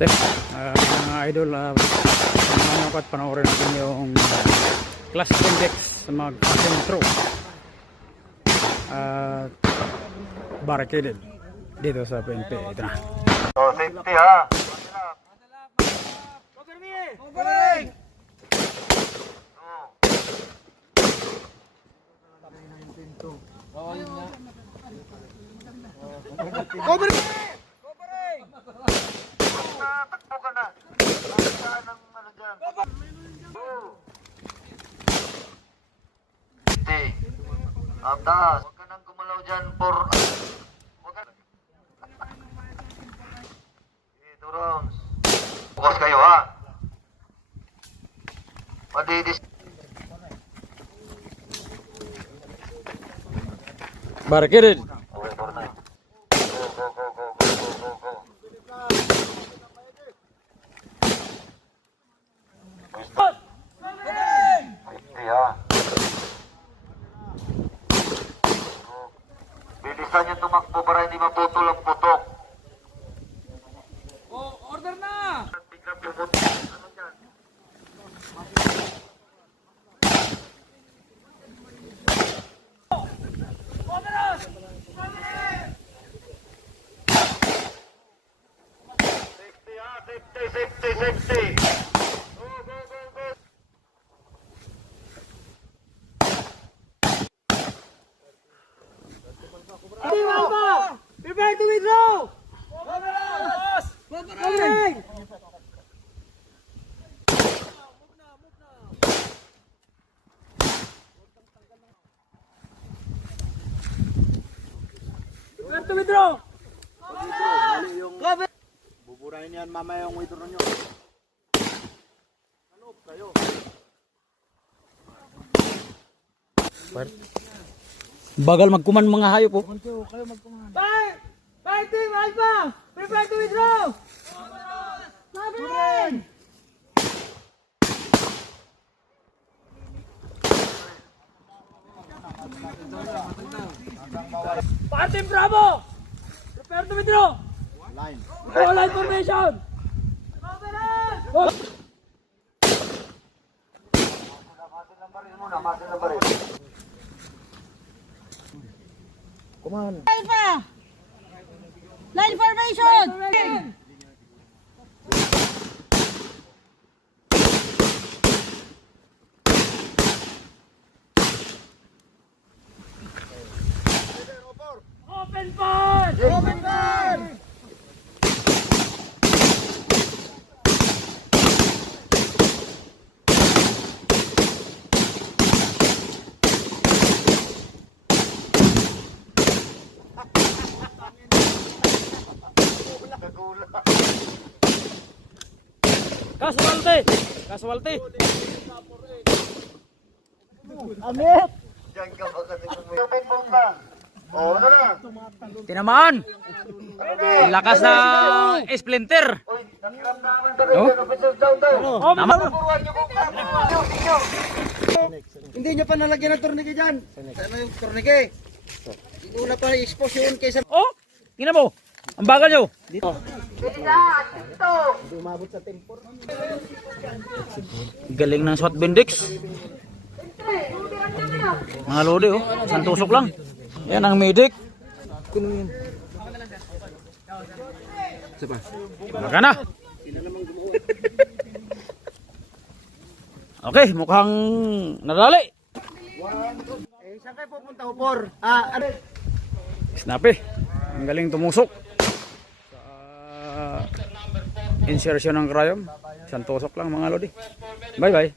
Mga idol, mga panoorin natin yung class index sa mga sentro at barricaded dito sa PNP. Ito na. So, safety ha. Cover! Takbo ka na. Saan ang ano dyan? Safety. Ang taas. Huwag ka nang gumalaw dyan for... Huwag ka... 2 rounds. Bukas kayo ha. Madidis... Barricaded. Okay, for now. Go, go, go, go, go, go, go, go. Safety ha. Bilisan niyo tumakbo para hindi maputol ang putok. Order na! Biglang pumutok. Ano dyan? Safety ha, safety, safety, safety. Go, go, go, go. Prepare to withdraw! Covering! Prepare to withdraw! Cover! Buburahin yan mamaya yung withdraw nyo. Ano kayo? Bagal magkuman mga hayop po. Fire team Alpha! Prepare to withdraw! Covering! Fire team Bravo! Prepare to withdraw! Line. All line formation! Covering! Alpha! Line formation! Open fire! Open fire! Kasuwalte! Kasuwalte! Amit! Diyan ka ba kasi may bomba? Oo, ano na? Tinamaan! Lakas ng splinter! Uy, nakiramdaman ka rin. Officers down daw. Tama! Puruan niyo bomba. Inyo. Hindi nyo pa nalagyan ng turnike dyan. Ano yung turnike? Hindi ko na pa i-expose yun kaysa... Oh! Tingnan mo! Ang bagal nyo! Dito. Dito. Hindi umabot sa tempor. Galing ng SWAT Bendix. Mga lodi oh. Isang tusok lang. Yan ang medic. Baka na. Okay, mukhang nadali. Saan kayo pupunta, Hupor? Ano? Snappy. Ang galing tumusok. Sa insertion ng cryo. Isang tusok lang mga lodi. Bye bye.